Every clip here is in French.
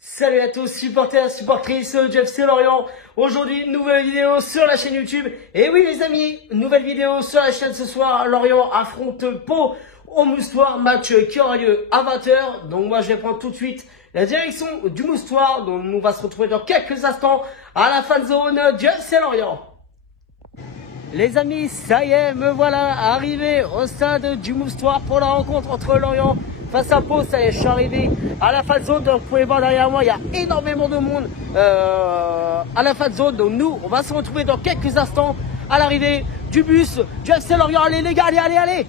Salut à tous, supporters, supportrices du FC Lorient. Aujourd'hui, nouvelle vidéo sur la chaîne YouTube. Et oui les amis, nouvelle vidéo sur la chaîne ce soir. Lorient affronte Pau au Moustoir, match qui aura lieu à 20 h. Donc moi je vais prendre tout de suite la direction du Moustoir. Donc on va se retrouver dans quelques instants à la fan zone du FC Lorient. Les amis, ça y est, me voilà arrivé au stade du Moustoir pour la rencontre entre Lorient face à Pau. Ça y est, je suis arrivé à la fan zone. Donc vous pouvez voir derrière moi, il y a énormément de monde à la fan zone. Donc nous, on va se retrouver dans quelques instants à l'arrivée du bus du FC Lorient. Allez les gars, allez, allez, allez.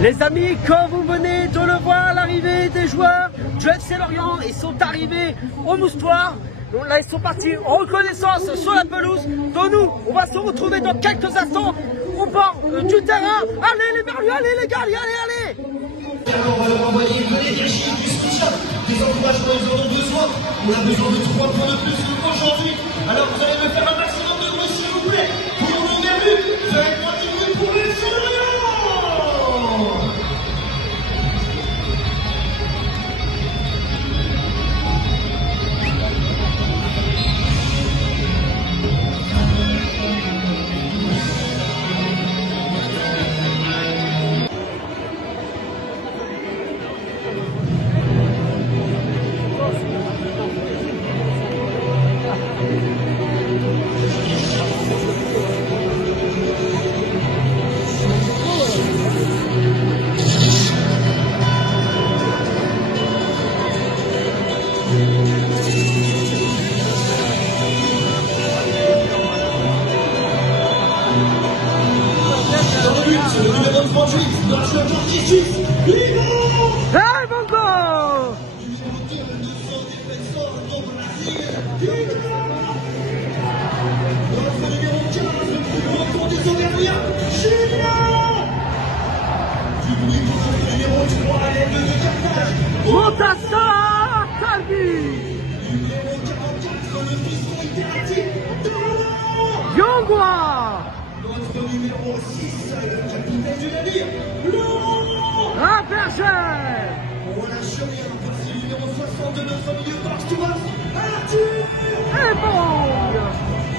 Les amis, quand vous venez de le voir, l'arrivée des joueurs du FC Lorient, ils sont arrivés au Moustoir. Donc là, ils sont partis en reconnaissance sur la pelouse. Donc nous, on va se retrouver dans quelques instants au bord du terrain. Allez les merlus, allez les gars, allez, allez, allez. Alors on va envoyer une énergie, du soutien, des encouragements, nous en avons besoin. On a besoin de 3 points de plus qu'aujourd'hui. Alors vous allez me faire un maximum de bruit s'il vous plaît. Pour nos merlus, faites-moi du bruit pour les FC Lorient. C'est le numéro 38, notre joueur qui suit. Hey Bongo! Numéro 2, le 200 défenseur, donc Brasil. Notre numéro 15, le plus retour des Auvergnats, Julien. Du bruit pour le numéro 3, l'aile de Carthage. Montassa Calvi! Numéro 44, le piston itératif, Donald. Yongwa! Notre numéro 6, le capitaine du navire, Laurent. La Bergère! On lâche rien, voici le numéro 60 de notre milieu box to box, Arthur. Et bon!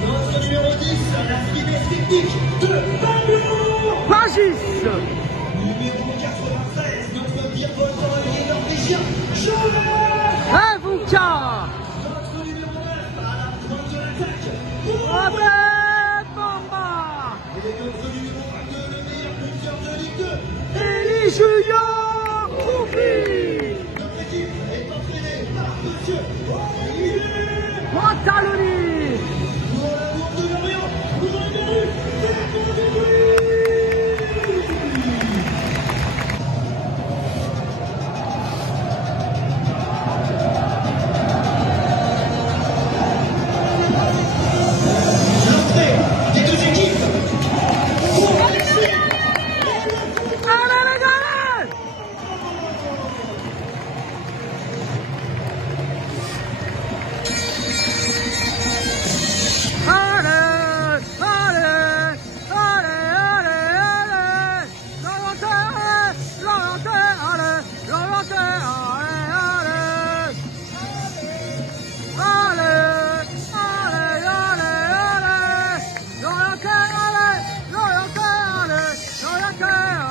Notre numéro 10, la finesse technique de Pablo. Pagis! Numéro 93, notre virevoltant allié norvégien, Joël. Evuka! Notre numéro 9, à la pointe de l'attaque, Robert Bamba! et notre numéro 22, le meilleur buteur de Ligue 2, Elie Julien Coupi! notre équipe est entraînée par Monsieur Olivier. Pantaloni! Pour l'amour de Lorient, vous en avez eu, faites-moi du bruit. L'entrée des deux équipes pour laisser Allez les gars! Allez! Allez! Allez! Allez! Allez! L'orienté! L'orienté! Allez! L'orienté! Allez! Allez! Allez! Allez! Allez! Allez!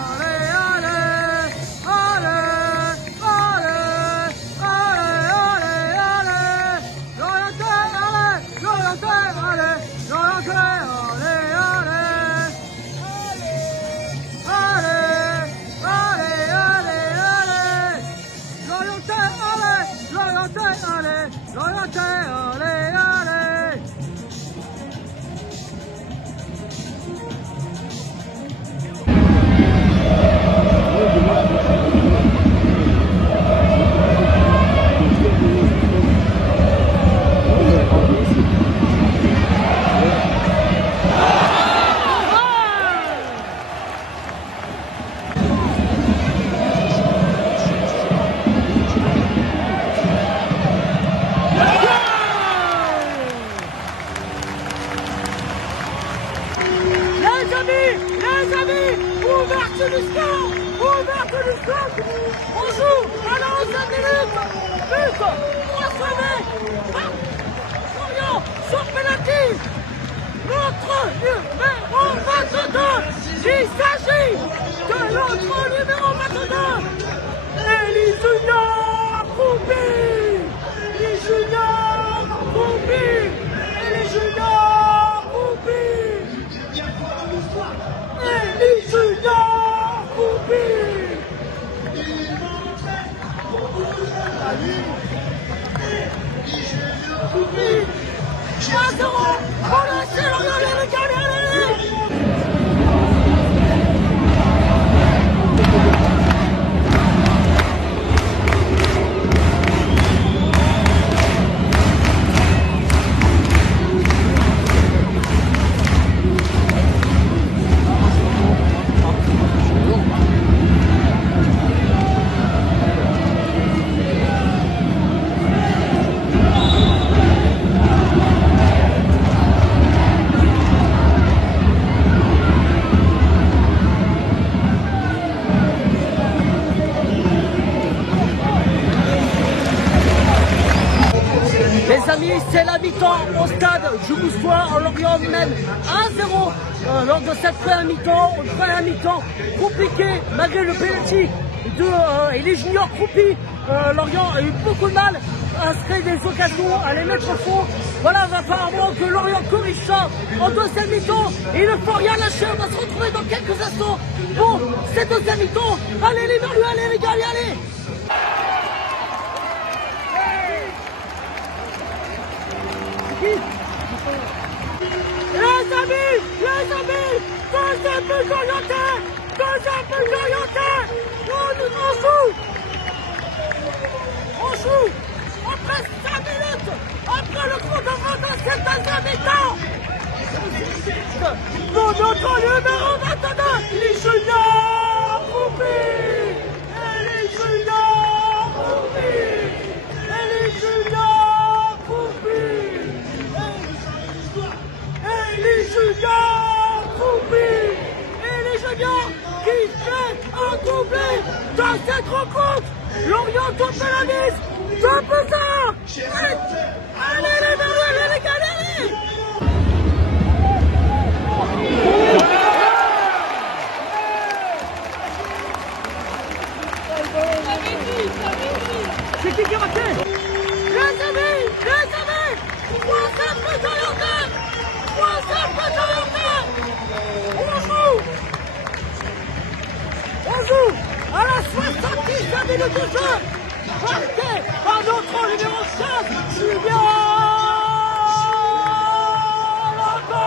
L'orienté! Allez! L'orienté! Allez! L'orienté! Allez! Allez! Allez! Allez! Allez! Allez! L'orienté! Allez! L'orienté! Allez! L'orienté! Allez! Allez! Allez! Allez! Allez! L'orienté! Allez! L'orienté! Allez! L'orienté! Allez! Allez! but, 300 mètres, Lorient sur penalty, notre numéro 22, il s'agit de notre numéro 22, Elie Junior Coupi, Elie Junior Coupi, Elie Junior Coupi, Elie Junior Coupi. 3-0, on a laissé Lorient les gagner. Les amis, c'est la mi-temps au stade du Moustoir. Lorient mène 1-0 lors de cette première mi-temps. Une première mi-temps compliquée malgré le penalty de Elie Junior Coupi. Lorient a eu beaucoup de mal à se créer des occasions, à les mettre au fond. Voilà, va falloir que Lorient corrige ça en deuxième mi-temps. Il ne faut rien lâcher, on va se retrouver dans quelques instants pour cette deuxième mi-temps. Allez les Merlus, allez les gars, allez. Les amis, deuxième but orienté, on joue, après 5 minutes, après le coup d'envoi de cette deuxième mi-temps, notre numéro 22, Elie Junior Coupi, Elie Junior Coupi, Elie Junior Coupi, Elie Junior Coupi, Elie Junior qui fait un doublé dans cette rencontre. Lorient tombe la mise, 2-0. Allez les Merlus, allez les gars, allez. C'est qui a marqué? Les amis, 3-7 buts orientés, 3-7 buts orientés. On joue à la 70e minute de jeu, marqué par notre numéro 15, Julien Lacan.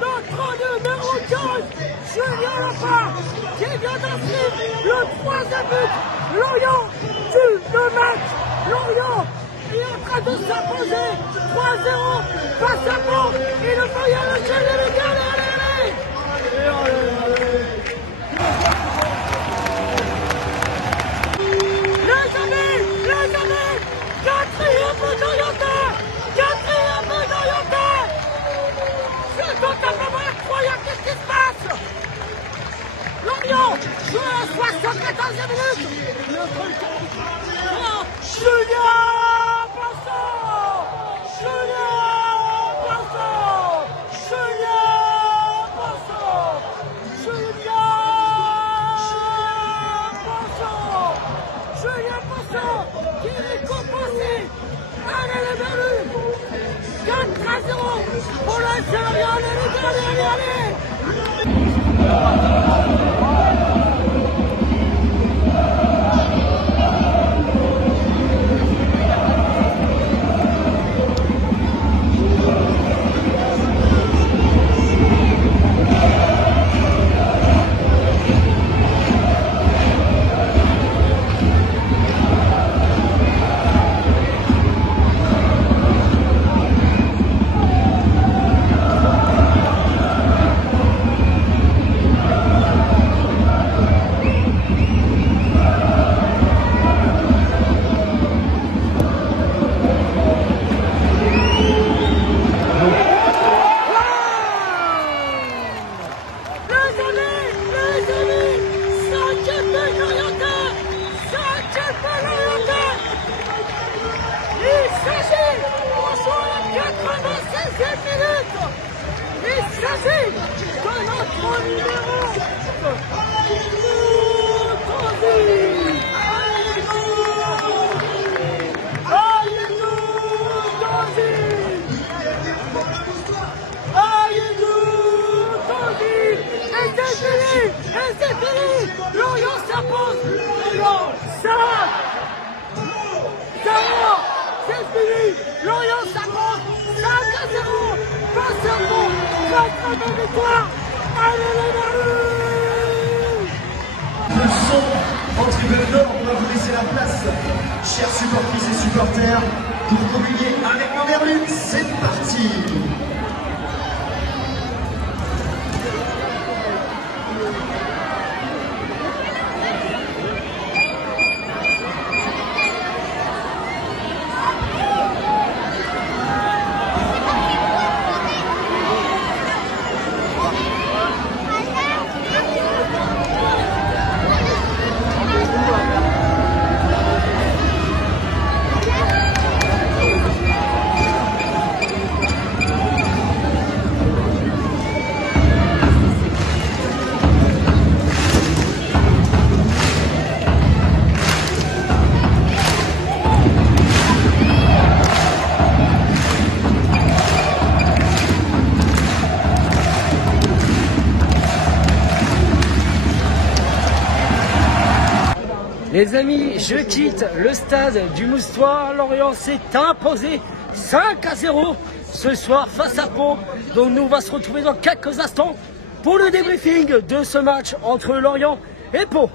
Notre numéro 15, Julien Lacan, qui vient d'inscrire le 3e but. Lorient tue le match. Lorient est en train de s'imposer 3-0 face à Pau. Il ne faut rien lâcher, les gars, allez. Les amis, 4e but d'Orienté, 4e but d'Orienté. C'est totalement incroyable, qu'est-ce qui se passe? Lorient joue à la 74e minute. Julien Poisson, qui est compensé. Allez les Merlus, 4-0 pour la Lorient, allez. 5-0 face à Pau. Très belle victoire. Allez les Merlus! Le son en tribune nord, on va vous laisser la place, chers supportrices et supporters, pour communier avec nos Merlus. C'est parti! Les amis, je quitte le stade du Moustoir. Lorient s'est imposé 5-0 ce soir face à Pau. Donc nous on va se retrouver dans quelques instants pour le débriefing de ce match entre Lorient et Pau.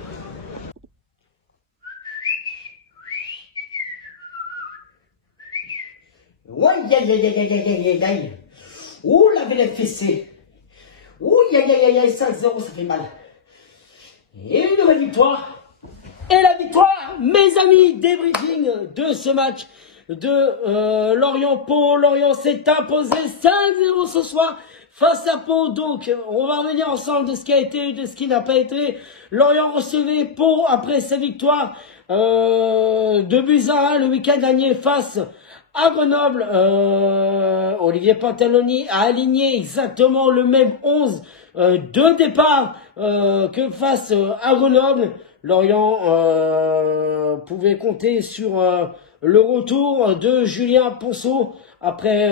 Ouais, aïe. Ouh, la belle fessée. Ouh, aïe, 5-0, ça fait mal. Et une nouvelle victoire. Et la victoire, mes amis, débriefing de ce match de Lorient-Pau. Lorient s'est imposé 5-0 ce soir face à Pau. Donc, on va revenir ensemble de ce qui a été, de ce qui n'a pas été. Lorient recevait Pau après sa victoire 2-1 le week-end dernier face à Grenoble. Olivier Pantaloni a aligné exactement le même 11 de départ que face à Grenoble. Lorient pouvait compter sur le retour de Julien Ponceau après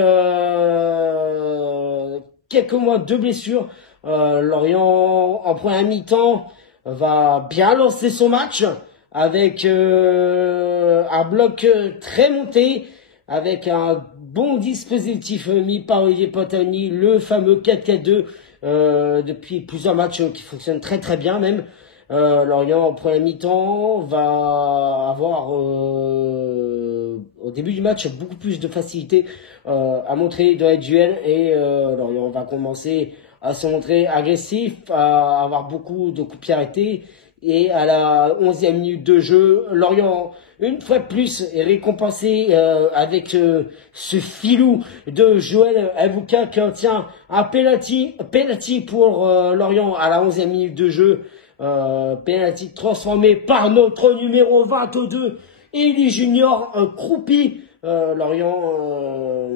quelques mois de blessure. Lorient, en première mi-temps, va bien lancer son match avec un bloc très monté, avec un bon dispositif mis par Olivier Pantaloni, le fameux 4-4-2 depuis plusieurs matchs qui fonctionne très très bien même. Lorient en première mi-temps va avoir au début du match beaucoup plus de facilité à montrer dans les duels et Lorient va commencer à se montrer agressif, à avoir beaucoup de coups de pied arrêtés et à la 11e minute de jeu, Lorient une fois de plus est récompensé avec ce filou de Joël Mbouka qui obtient un penalty pour Lorient à la 11e minute de jeu. Penalty transformé par notre numéro 22, Eli Junior Croupi. Lorient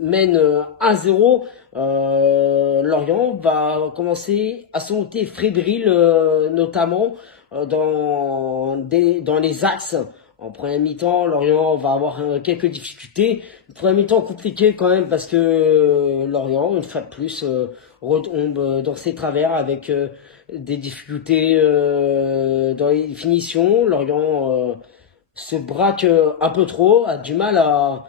mène 1-0. Lorient va commencer à se monter fébrile, notamment dans les axes. En première mi-temps, Lorient va avoir quelques difficultés. Une première mi-temps compliquée quand même parce que Lorient, une fois de plus, retombe dans ses travers avec des difficultés dans les finitions. Lorient se braque un peu trop, a du mal à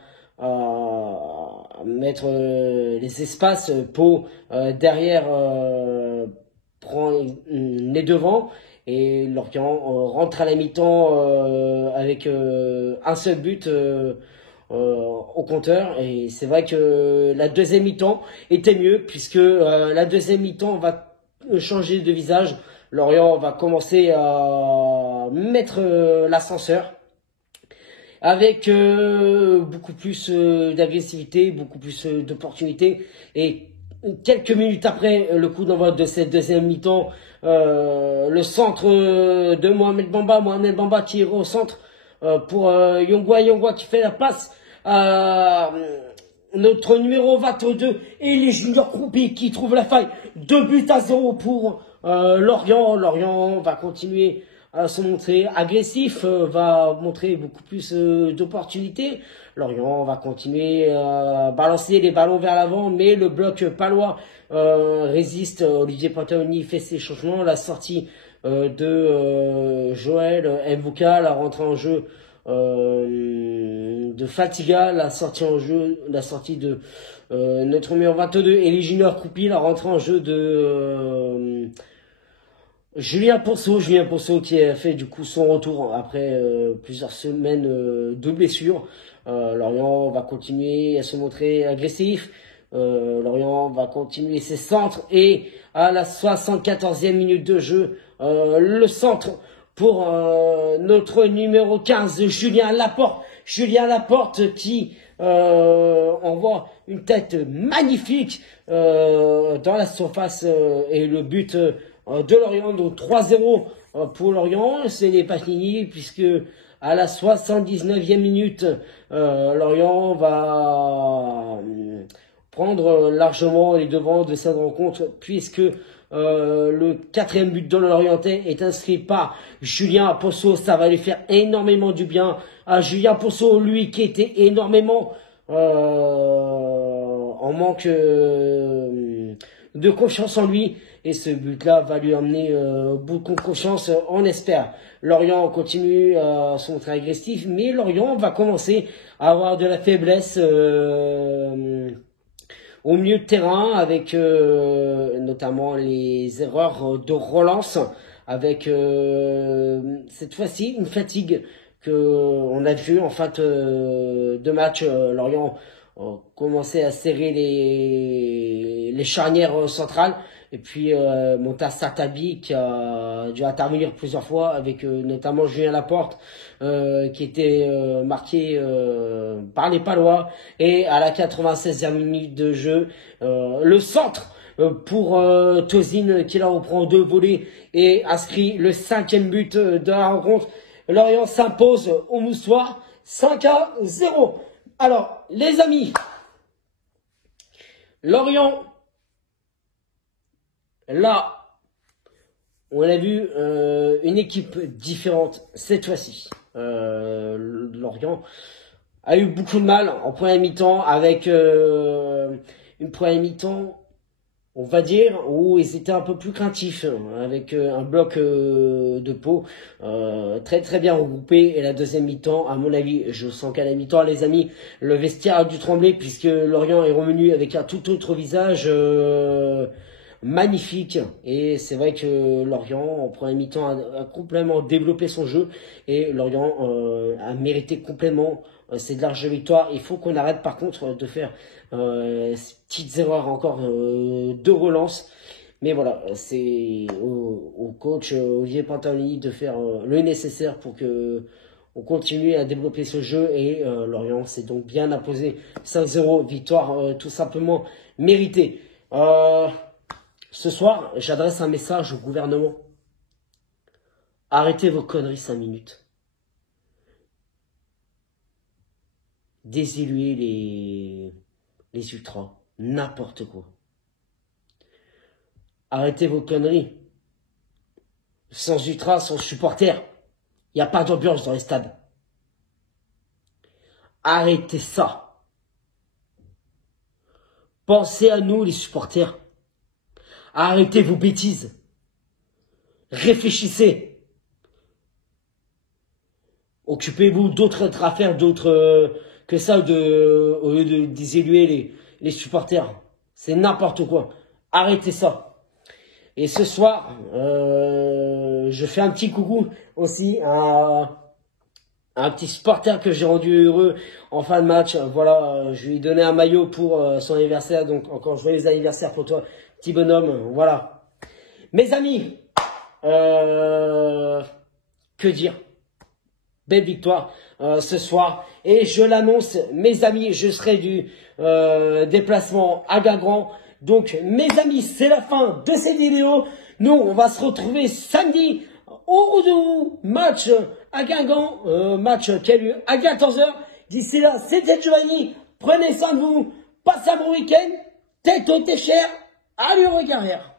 mettre les espaces. Pau derrière prend les devants. Et Lorient rentre à la mi-temps avec un seul but au compteur. Et c'est vrai que la deuxième mi-temps était mieux puisque la deuxième mi-temps va changer de visage. Lorient va commencer à mettre l'ascenseur avec beaucoup plus d'agressivité, beaucoup plus d'opportunités. Et quelques minutes après le coup d'envoi de cette deuxième mi-temps, le centre de Mohamed Bamba qui est au centre pour Yongwa qui fait la passe à notre numéro 22 et les Junior Croupi qui trouve la faille. 2-0 pour Lorient. Lorient va continuer à se montrer agressif, va montrer beaucoup plus d'opportunités. Lorient va continuer à balancer les ballons vers l'avant, mais le bloc palois résiste. Olivier Pantaloni fait ses changements. La sortie de Joël Mbouka, la rentrée en jeu de Fatiga, la sortie en jeu, la sortie de notre numéro 22, Elie Junior Coupi, la rentrée en jeu de Julien Ponceau qui a fait du coup son retour après plusieurs semaines de blessure. Lorient va continuer à se montrer agressif. Lorient va continuer ses centres et à la 74e minute de jeu, le centre pour notre numéro 15, Julien Laporte. Julien Laporte qui envoie une tête magnifique dans la surface et le but de Lorient, donc 3-0 pour Lorient. Ce n'est pas fini puisque à la 79e minute, Lorient va prendre largement les devants de cette rencontre puisque le 4e but de Lorientais est inscrit par Julien Ponceau. Ça va lui faire énormément du bien à Julien Ponceau, lui qui était énormément en manque de confiance en lui. Et ce but-là va lui amener beaucoup de confiance, on espère. Lorient continue à se montrer agressif, mais Lorient va commencer à avoir de la faiblesse au milieu de terrain, avec notamment les erreurs de relance, avec cette fois-ci une fatigue qu'on a vue en fin de match. Lorient commençait à serrer les charnières centrales. Et puis Montas Satabi qui a dû intervenir plusieurs fois avec notamment Julien Laporte qui était marqué par les Palois. Et à la 96e minute de jeu, le centre pour Tozin qui la reprend deux volets et inscrit le 5e but de la rencontre. Lorient s'impose au Moustoir 5-0. Alors les amis, Lorient, là, on a vu une équipe différente cette fois-ci. Lorient a eu beaucoup de mal en première mi-temps avec une première mi-temps, on va dire, où ils étaient un peu plus craintifs, avec un bloc de Pau très très bien regroupé. Et la deuxième mi-temps, à mon avis, je sens qu'à la mi-temps, les amis, le vestiaire a dû trembler puisque Lorient est revenu avec un tout autre visage magnifique. Et c'est vrai que Lorient, en première mi-temps, a complètement développé son jeu. Et Lorient a mérité complètement cette large victoire. Il faut qu'on arrête par contre de faire ces petites erreurs encore de relance. Mais voilà, c'est au coach Olivier Pantaloni de faire le nécessaire pour que on continue à développer ce jeu. Et Lorient s'est donc bien imposé 5-0, victoire tout simplement méritée. Ce soir, j'adresse un message au gouvernement. Arrêtez vos conneries 5 minutes. Désilluez les ultras. N'importe quoi. Arrêtez vos conneries. Sans ultras, sans supporters, il n'y a pas d'ambiance dans les stades. Arrêtez ça. Pensez à nous, les supporters. Arrêtez vos bêtises. Réfléchissez. Occupez-vous d'autres affaires, d'autres que ça, au lieu de désilluer les supporters. C'est n'importe quoi. Arrêtez ça. Et ce soir, je fais un petit coucou aussi à un petit supporter que j'ai rendu heureux en fin de match. Voilà, je lui ai donné un maillot pour son anniversaire. Donc encore joyeux anniversaire pour toi, petit bonhomme. Voilà. Mes amis, que dire? Belle victoire ce soir. Et je l'annonce, mes amis, je serai du déplacement à Guingamp. Donc, mes amis, c'est la fin de cette vidéo. Nous, on va se retrouver samedi au match à Guingamp. Match qui a lieu à 14 h. D'ici là, c'était Giovanni. Prenez soin de vous. Passez un bon week-end. Tête haute et chère. Allez, au regard.